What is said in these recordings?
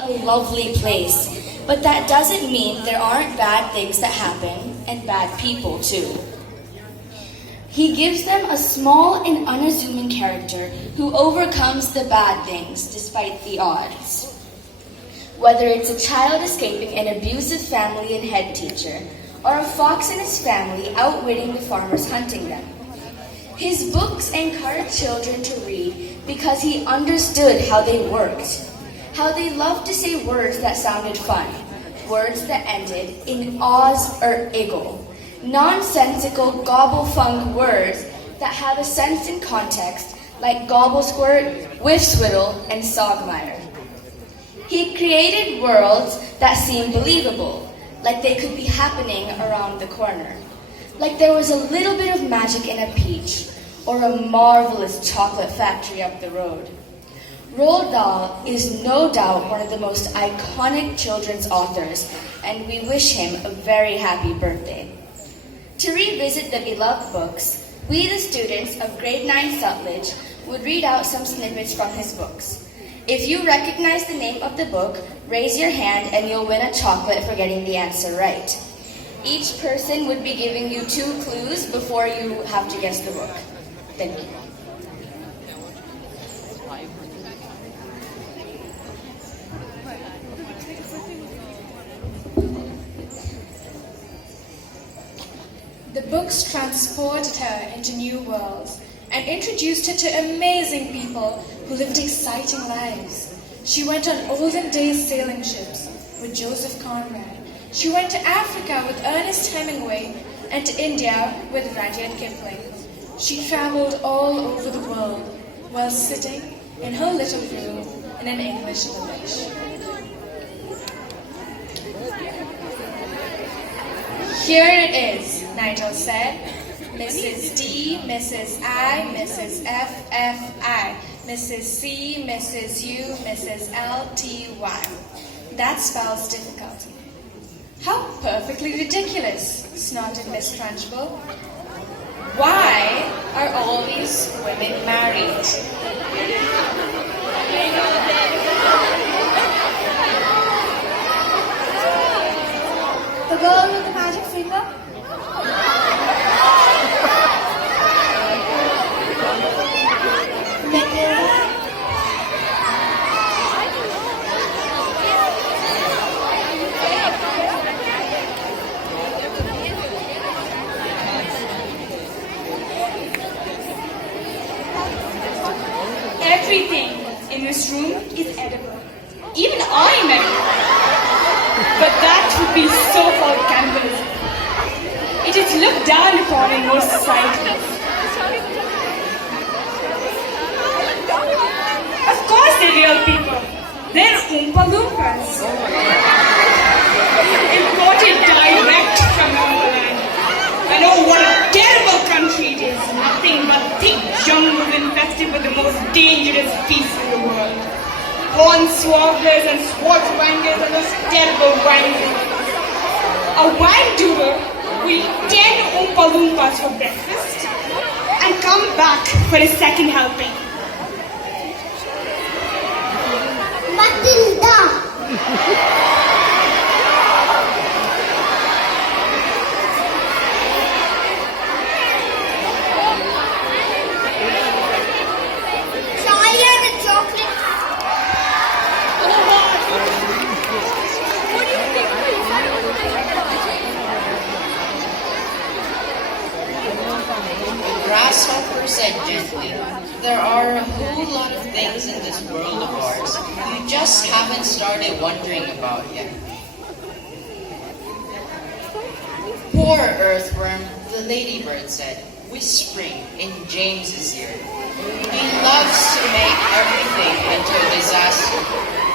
A lovely place, but that doesn't mean there aren't bad things that happen and bad people too. He gives them a small and unassuming character who overcomes the bad things despite the odds. Whether it's a child escaping an abusive family and head teacher, or a fox and his family outwitting the farmers hunting them. His books encouraged children to read because he understood how they worked. How they loved to say words that sounded fun, words that ended in Oz or iggle, nonsensical gobble-funk words that have a sense and context like gobble squirt, whiff swiddle, and sogmire. He created worlds that seemed believable, like they could be happening around the corner, like there was a little bit of magic in a peach, or a marvelous chocolate factory up the road. Roald Dahl is no doubt one of the most iconic children's authors, and we wish him a very happy birthday. To revisit the beloved books, we, the students of Grade 9 Sutledge, would read out some snippets from his books. If you recognize the name of the book, raise your hand and you'll win a chocolate for getting the answer right. Each person would be giving you 2 clues before you have to guess the book. Thank you. The books transported her into new worlds and introduced her to amazing people who lived exciting lives. She went on olden days sailing ships with Joseph Conrad. She went to Africa with Ernest Hemingway and to India with Rudyard Kipling. She traveled all over the world while sitting in her little room in an English village. Here it is, Nigel said. Mrs. D, Mrs. I, Mrs. F, F, I, Mrs. C, Mrs. U, Mrs. L, T, Y. That spells difficulty. How perfectly ridiculous, snorted Miss Trunchbull. Why are all these women married? The girl with the magic finger? Everything in this room is edible. Even I'm edible. But that would be so-called cannibalism. It is looked down upon in most societies. Of course they're real people. They're Oompa Loompas. Imported direct from Wonderland. I know what a terrible country it is. Nothing but thick jungle infested with the most dangerous beasts in the world. Hornswogglers and swartzwangers and those terrible wranglers. A wangdoodle will eat 10 Oompa Loompas for breakfast and come back for a second helping. Matilda! Grasshopper said gently, there are a whole lot of things in this world of ours you just haven't started wondering about yet. Poor earthworm, the ladybird said, whispering in James's ear. He loves to make everything into a disaster.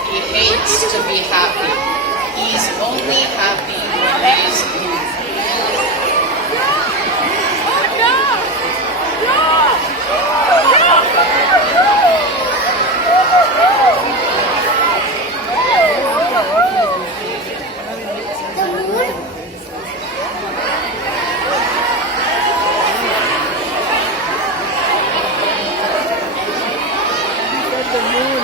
He hates to be happy. He's only happy when he's blue. The moon.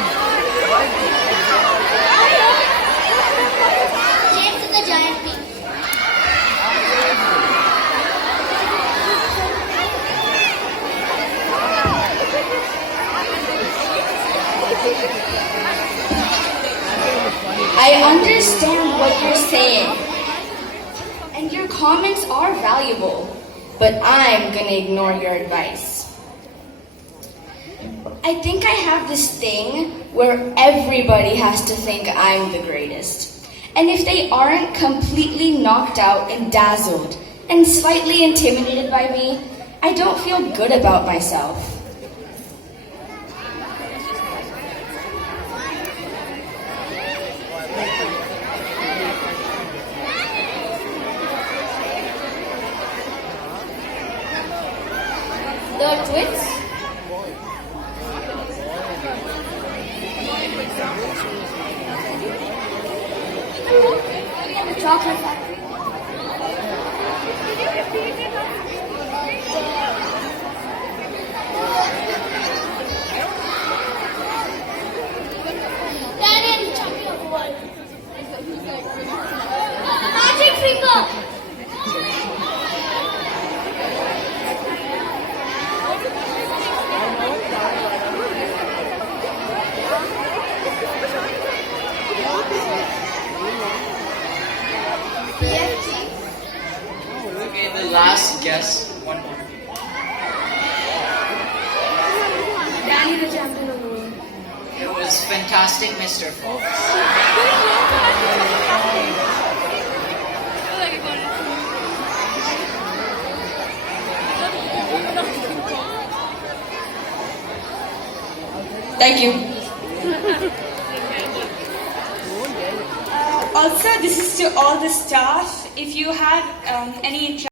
I understand what you're saying. And your comments are valuable. But I'm gonna ignore your advice. I think I have this thing where everybody has to think I'm the greatest. And if they aren't completely knocked out and dazzled and slightly intimidated by me, I don't feel good about myself. The twins? The chocolate factory? Danny and the champion of the world. Magic finger! Okay, the last guess. One more. Danny the champion of the world. It was fantastic, Mr. Fox. Thank you. Also, this is to all the staff. If you had any interest